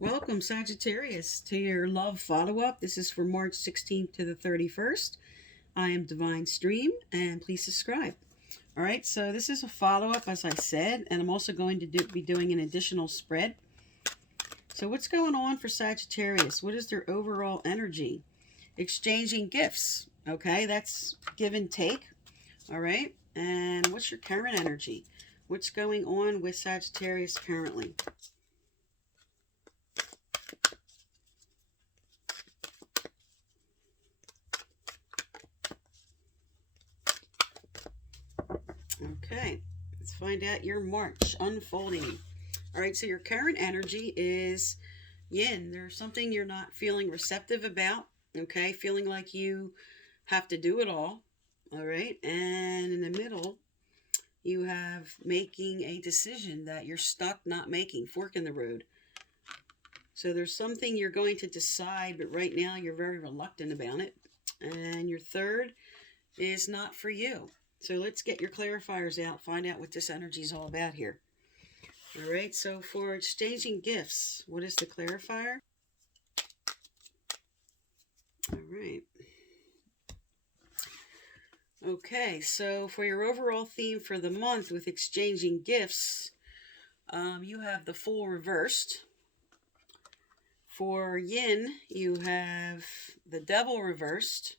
Welcome, Sagittarius, to your love follow-up. This is for March 16th to the 31st. I am Divine Stream, and please subscribe. All right, so this is a follow-up, as I said, and I'm also going to be doing an additional spread. So what's going on for Sagittarius? What is their overall energy? Exchanging gifts. Okay, that's give and take. All right, and what's your current energy? What's going on with Sagittarius currently? Okay, let's find out your March unfolding. All right, so your current energy is yin. There's something you're not feeling receptive about, okay? Feeling like you have to do it all right? And in the middle, you have making a decision that you're stuck not making, fork in the road. So there's something you're going to decide, but right now you're very reluctant about it. And your third is not for you. So let's get your clarifiers out, find out what this energy is all about here. All right, so for exchanging gifts, what is the clarifier? All right. Okay, so for your overall theme for the month with exchanging gifts, you have the Fool reversed. For yin, you have the Devil reversed.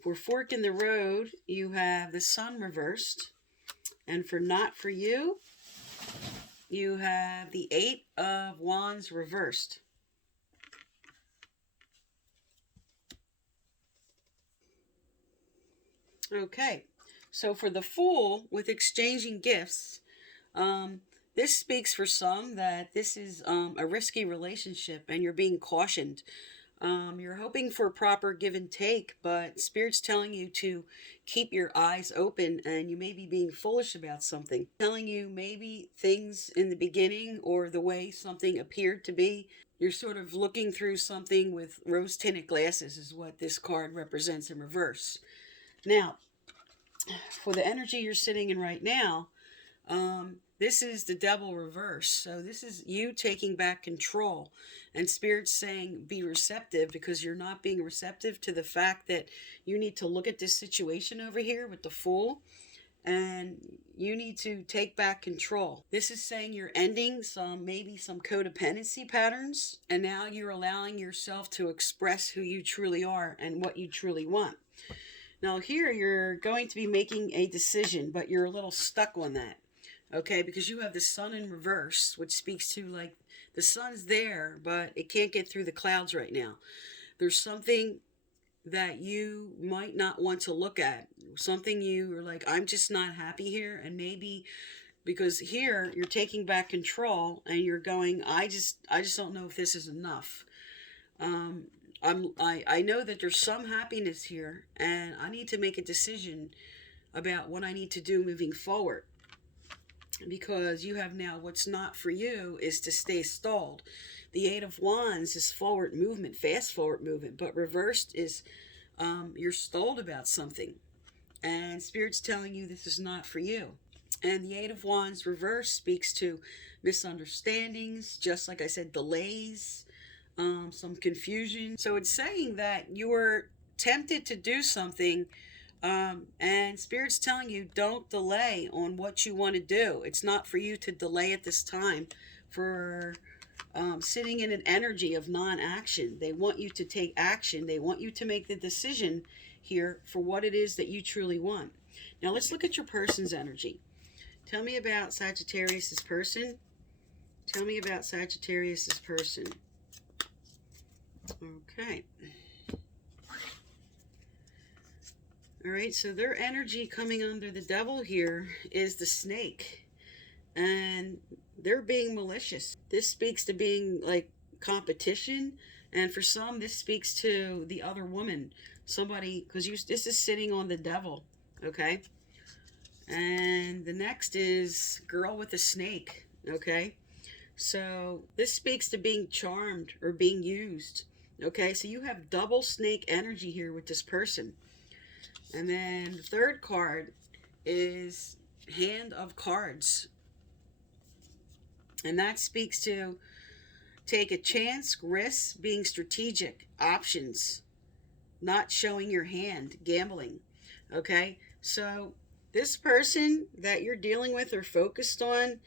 For fork in the road, you have the Sun reversed. And for not for you, you have the Eight of Wands reversed. Okay, so for the Fool with exchanging gifts, this speaks for some that this is a risky relationship and you're being cautioned. You're hoping for proper give and take, but Spirit's telling you to keep your eyes open and you may be being foolish about something. Telling you maybe things in the beginning or the way something appeared to be. You're sort of looking through something with rose-tinted glasses is what this card represents in reverse. Now, for the energy you're sitting in right now, this is the Devil reverse. So this is you taking back control. And Spirit's saying be receptive because you're not being receptive to the fact that you need to look at this situation over here with the Fool. And you need to take back control. This is saying you're ending maybe some codependency patterns. And now you're allowing yourself to express who you truly are and what you truly want. Now here you're going to be making a decision, but you're a little stuck on that. Okay, because you have the Sun in reverse, which speaks to like the sun's there, but it can't get through the clouds right now. There's something that you might not want to look at. Something you are like, I'm just not happy here. And maybe because here you're taking back control and you're going, I just don't know if this is enough. I know that there's some happiness here and I need to make a decision about what I need to do moving forward. Because you have now what's not for you is to stay stalled. The Eight of Wands is forward movement, fast forward movement, but reversed is you're stalled about something. And Spirit's telling you this is not for you. And the Eight of Wands reverse speaks to misunderstandings, just like I said, delays, some confusion. So it's saying that you were tempted to do something and Spirit's telling you don't delay on what you want to do. It's not for you to delay at this time for sitting in an energy of non-action. They want you to take action. They want you to make the decision here for what it is that you truly want. Now let's look at your person's energy. Tell me about Sagittarius's person. Tell me about Sagittarius's person. Okay. All right, so their energy coming under the Devil here is the Snake. And they're being malicious. This speaks to being like competition. And for some, this speaks to the other woman. Somebody, because this is sitting on the Devil, okay? And the next is Girl with a Snake, okay? So this speaks to being charmed or being used, okay? So you have double snake energy here with this person. And then the third card is Hand of Cards. And that speaks to Take a chance, risk, being strategic, options, not showing your hand, gambling. Okay, so this person that you're dealing with or focused on,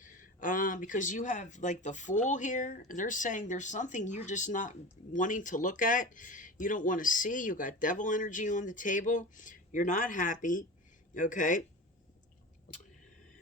because you have like the Fool here, they're saying there's something you're just not wanting to look at. You don't want to see. You got devil energy on the table. You're not happy. Okay,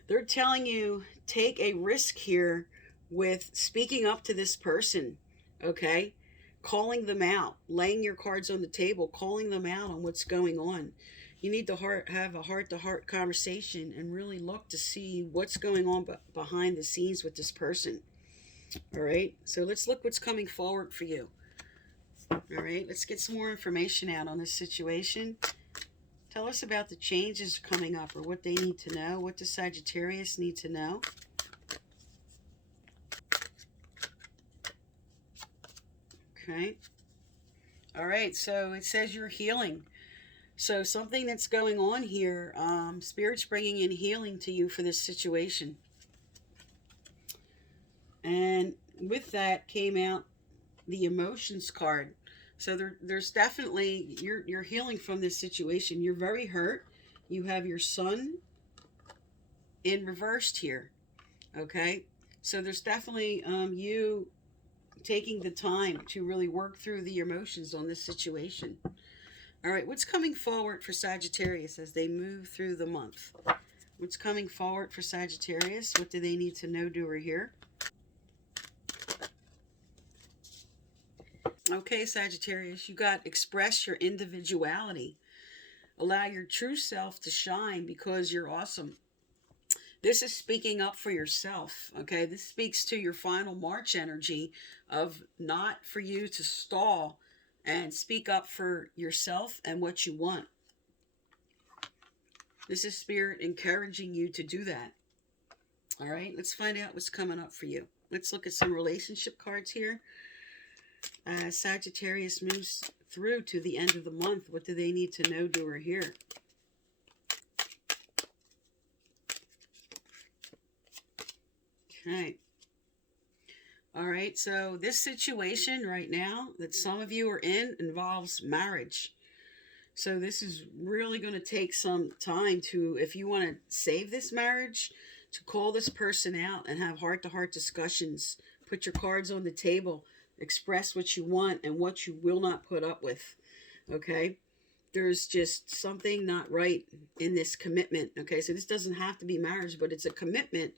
they're telling you take a risk here with speaking up to this person. Okay, calling them out, laying your cards on the table, calling them out on what's going on. You need to have a heart-to-heart conversation and really look to see what's going on behind the scenes with this person. All right, so let's look what's coming forward for you. All right, let's get some more information out on this situation. Tell us about the changes coming up, or what they need to know. What does Sagittarius need to know? Okay. All right, so it says you're healing. So something that's going on here, Spirit's bringing in healing to you for this situation. And with that came out the emotions card. So there's definitely, you're healing from this situation. You're very hurt. You have your Sun in reversed here. Okay, so there's definitely you taking the time to really work through the emotions on this situation. All right, what's coming forward for Sagittarius as they move through the month? What's coming forward for Sagittarius? What do they need to know, do, or hear? Okay, Sagittarius, you got express your individuality. Allow your true self to shine because you're awesome. This is speaking up for yourself, okay? This speaks to your final March energy of not for you to stall and speak up for yourself and what you want. This is Spirit encouraging you to do that. All right, let's find out what's coming up for you. Let's look at some relationship cards here. Sagittarius moves through to the end of the month. What do they need to know, do, or hear? Okay. All right, so this situation right now that some of you are in involves marriage. So this is really going to take some time to, if you want to save this marriage, to call this person out and have heart-to-heart discussions. Put your cards on the table. Express what you want and what you will not put up with. Okay? There's just something not right in this commitment. Okay, so this doesn't have to be marriage, but it's a commitment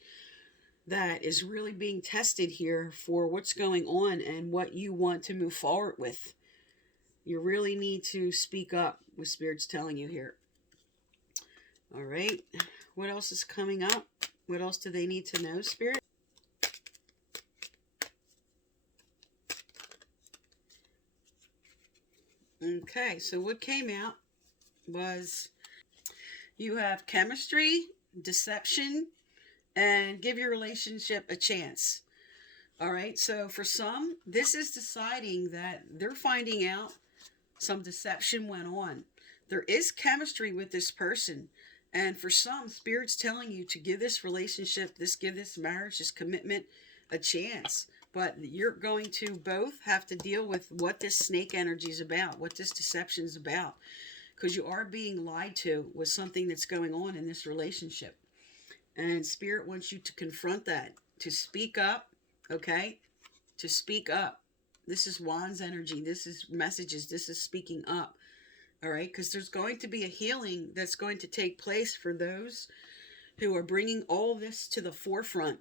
that is really being tested here for what's going on and what you want to move forward with. You really need to speak up, what Spirit's telling you here. All right. What else is coming up? What else do they need to know, Spirit? Okay, so what came out was you have chemistry, deception, and give your relationship a chance. All right, so for some, this is deciding that they're finding out some deception went on. There is chemistry with this person. And for some, Spirit's telling you to give this relationship, give this marriage, this commitment a chance. But you're going to both have to deal with what this snake energy is about, what this deception is about. Because you are being lied to with something that's going on in this relationship. And Spirit wants you to confront that, to speak up, okay? To speak up. This is Wands energy. This is messages. This is speaking up. All right? Because there's going to be a healing that's going to take place for those who are bringing all this to the forefront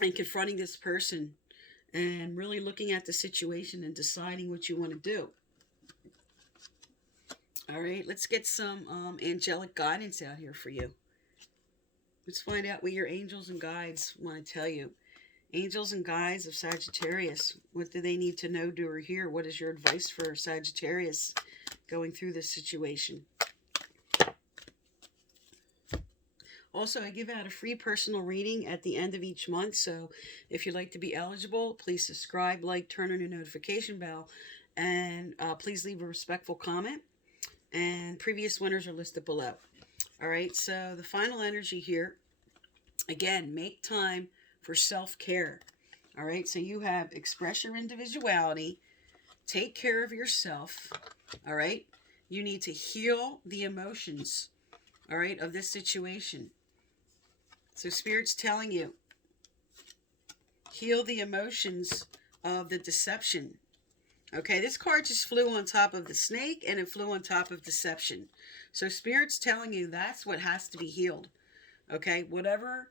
and confronting this person and really looking at the situation and deciding what you want to do. All right? Let's get some angelic guidance out here for you. Let's find out what your angels and guides want to tell you. Angels and guides of Sagittarius. What do they need to know, do, or hear? What is your advice for Sagittarius going through this situation? Also, I give out a free personal reading at the end of each month. So if you'd like to be eligible, please subscribe, like, turn on your notification bell, and please leave a respectful comment. And previous winners are listed below. All right, so the final energy here, again, make time for self-care. All right, so you have express your individuality, take care of yourself. All right, you need to heal the emotions, all right, of this situation. So Spirit's telling you, heal the emotions of the deception. Okay, this card just flew on top of the snake and it flew on top of deception. So Spirit's telling you that's what has to be healed. Okay, whatever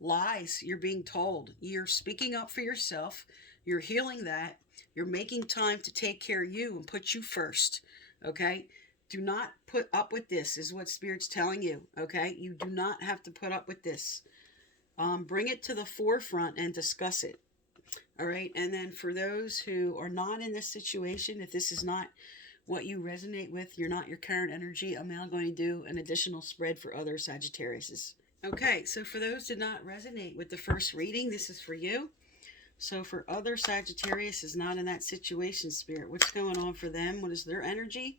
lies you're being told, you're speaking up for yourself, you're healing that, you're making time to take care of you and put you first. Okay, do not put up with this, is what Spirit's telling you. Okay, you do not have to put up with this. Bring it to the forefront and discuss it. All right, and then for those who are not in this situation, if this is not what you resonate with, you're not your current energy, I'm now going to do an additional spread for other Sagittariuses. Okay, so for those who did not resonate with the first reading, this is for you. So for other Sagittarius is not in that situation, Spirit, what's going on for them? What is their energy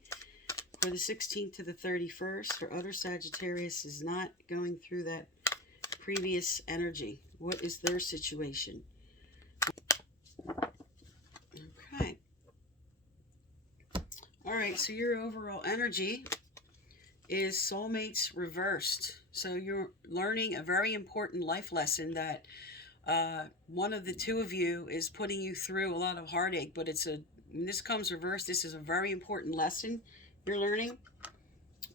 for the 16th to the 31st? For other Sagittarius is not going through that previous energy. What is their situation? Okay. All right, so your overall energy is soulmates reversed. So you're learning a very important life lesson that one of the two of you is putting you through a lot of heartache, but when this comes reversed, this is a very important lesson you're learning.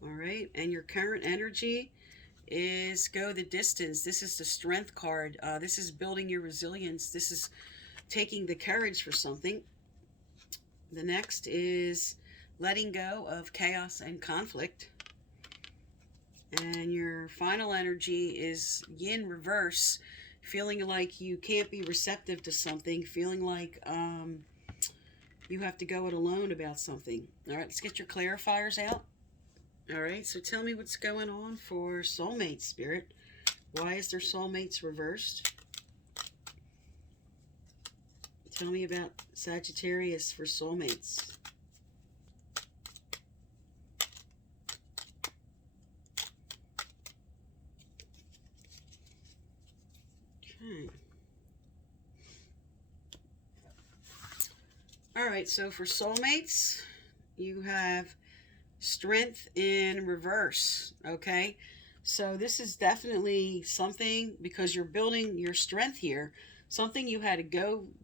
All right, and your current energy is go the distance. This is the strength card. This is building your resilience. This is taking the courage for something. The next is letting go of chaos and conflict. And your final energy is yin reverse, feeling like you can't be receptive to something, feeling like you have to go it alone about something. All right, let's get your clarifiers out. All right, so tell me what's going on for soulmate, Spirit. Why is their soulmates reversed? Tell me about Sagittarius for soulmates. Okay. All right, so for soulmates, you have strength in reverse, okay? So this is definitely something, because you're building your strength here, something you had to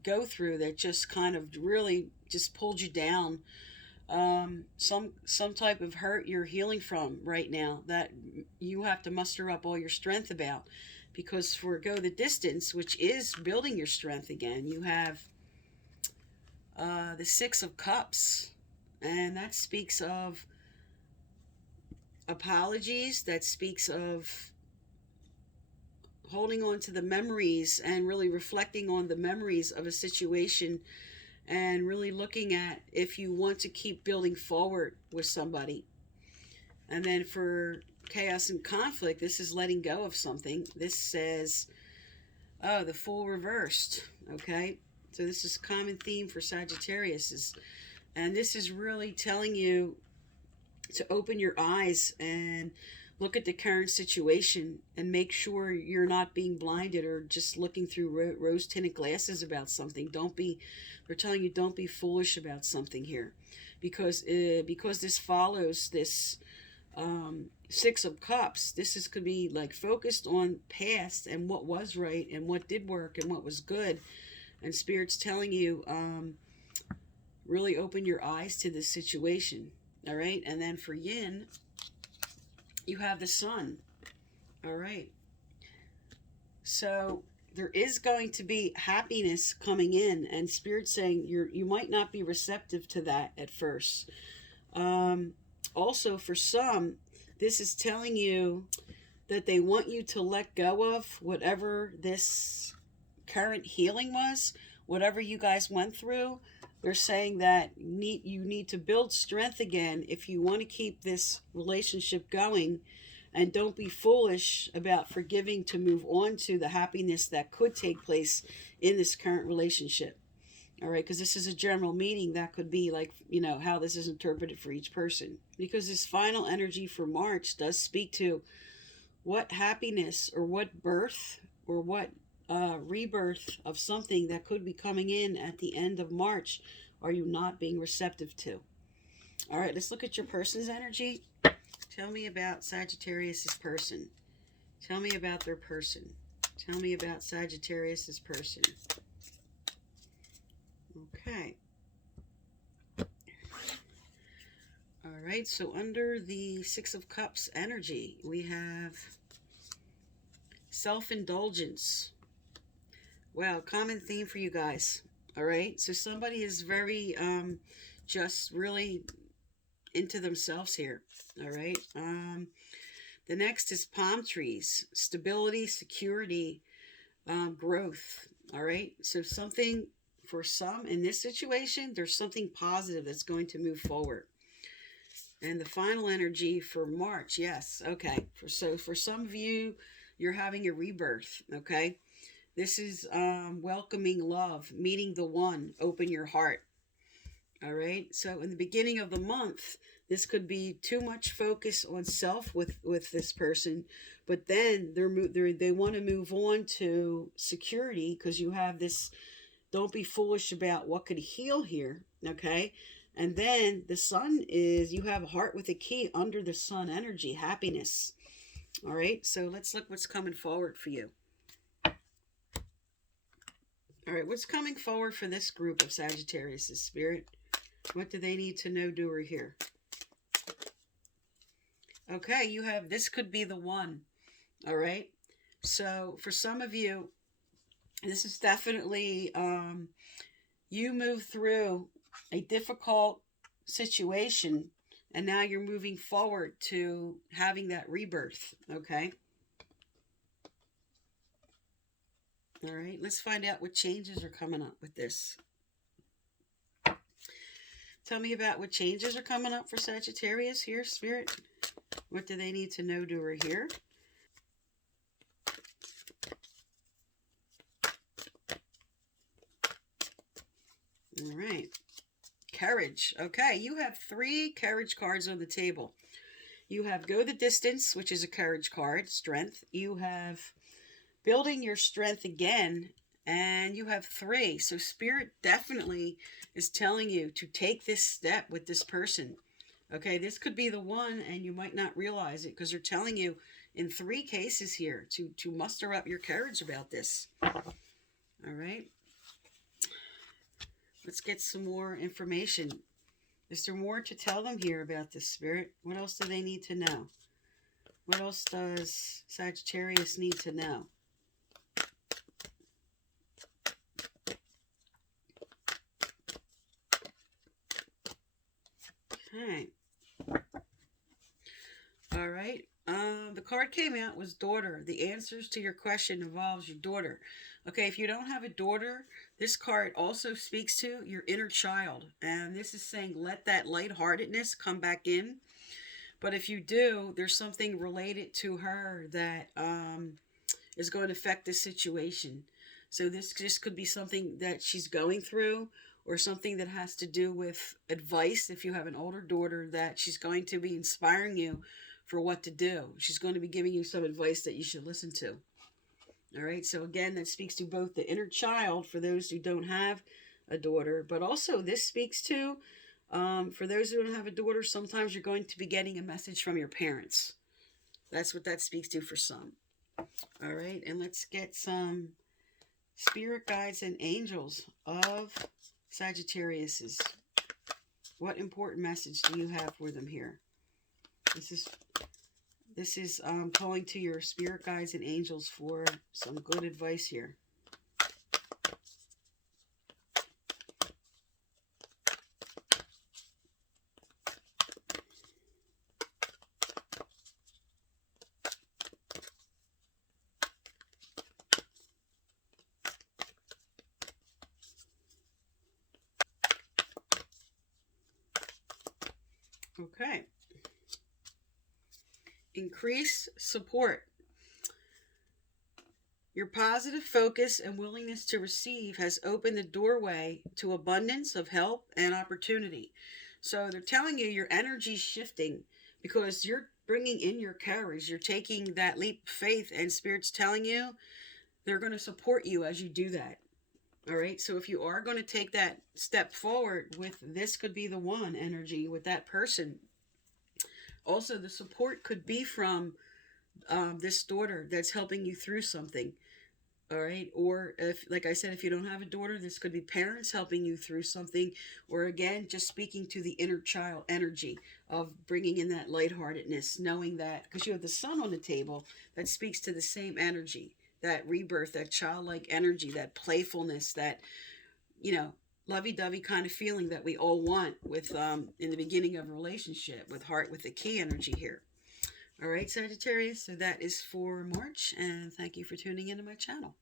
go through that just kind of really just pulled you down. Some type of hurt you're healing from right now that you have to muster up all your strength about. Because for go the distance, which is building your strength again, you have the Six of Cups, and that speaks of apologies, that speaks of holding on to the memories and really reflecting on the memories of a situation and really looking at if you want to keep building forward with somebody. And then for chaos and conflict, this is letting go of something. This says, oh, the Fool reversed, okay? So this is a common theme for Sagittarius, and this is really telling you to open your eyes and look at the current situation and make sure you're not being blinded or just looking through rose-tinted glasses about something. They're telling you don't be foolish about something here, because this follows this Six of Cups. This could be like focused on past and what was right and what did work and what was good. And Spirit's telling you, really open your eyes to this situation. All right. And then for yin, you have the Sun. All right. So there is going to be happiness coming in, and Spirit's saying you might not be receptive to that at first. Also, for some, this is telling you that they want you to let go of whatever this current healing was, whatever you guys went through. They're saying that you need to build strength again if you want to keep this relationship going, and don't be foolish about forgiving to move on to the happiness that could take place in this current relationship. All right, because this is a general meaning. That could be like, how this is interpreted for each person. Because this final energy for March does speak to what happiness or what birth or what rebirth of something that could be coming in at the end of March are you not being receptive to? All right, let's look at your person's energy. Tell me about Sagittarius's person. Tell me about their person. Tell me about Sagittarius's person. Okay. All right, so under the Six of Cups energy, we have self-indulgence. Wow, common theme for you guys. All right, so somebody is very just really into themselves here. All right. The next is palm trees, stability, security, growth. All right. So something for some in this situation, there's something positive that's going to move forward. And the final energy for March, yes. Okay. So for some of you, you're having a rebirth. Okay. This is welcoming love, meeting the one, open your heart. All right. So in the beginning of the month, this could be too much focus on self with this person, but then they want to move on to security because you have this. Don't be foolish about what could heal here. Okay. And then the sun is, you have a heart with a key under the sun energy, happiness. All right. So let's look what's coming forward for you. All right. What's coming forward for this group of Sagittarius' spirit? What do they need to know, do, or hear? Okay, you have, this could be the one. All right. So for some of you, this is definitely, you move through a difficult situation and now you're moving forward to having that rebirth. Okay. All right. Let's find out what changes are coming up with this. Tell me about what changes are coming up for Sagittarius here, Spirit. What do they need to know, do, or hear? All right. Courage. Okay, you have 3 courage cards on the table. You have go the distance, which is a courage card, strength. You have building your strength again, and you have 3. So Spirit definitely is telling you to take this step with this person. Okay, this could be the one, and you might not realize it because they're telling you in 3 cases here to muster up your courage about this. All right. Let's get some more information. Is there more to tell them here about this, Spirit? What else do they need to know? What else does Sagittarius need to know? Okay. All right. The card came out was daughter. The answers to your question involves your daughter. Okay, if you don't have a daughter, this card also speaks to your inner child. And this is saying let that lightheartedness come back in. But if you do, there's something related to her that is going to affect this situation. So this just could be something that she's going through or something that has to do with advice. If you have an older daughter, that she's going to be inspiring you for what to do. She's going to be giving you some advice that you should listen to. All right. So again, that speaks to both the inner child for those who don't have a daughter, but also this speaks to, for those who don't have a daughter, sometimes you're going to be getting a message from your parents. That's what that speaks to for some. All right. And let's get some spirit guides and angels of Sagittarius's. What important message do you have for them here? This is calling to your spirit guides and angels for some good advice here. Okay. Increase support. Your positive focus and willingness to receive has opened the doorway to abundance of help and opportunity. So they're telling you your energy's shifting because you're bringing in your courage. You're taking that leap of faith, and Spirit's telling you they're going to support you as you do that. All right. So if you are going to take that step forward with this, could be the one energy with that person. Also, the support could be from this daughter that's helping you through something. All right. Or if, like I said, if you don't have a daughter, this could be parents helping you through something. Or again, just speaking to the inner child energy of bringing in that lightheartedness, knowing that because you have the sun on the table, that speaks to the same energy, that rebirth, that childlike energy, that playfulness, that, you know, lovey-dovey kind of feeling that we all want with in the beginning of a relationship, with heart, with the key energy here. All right, Sagittarius, so that is for March, and thank you for tuning into my channel.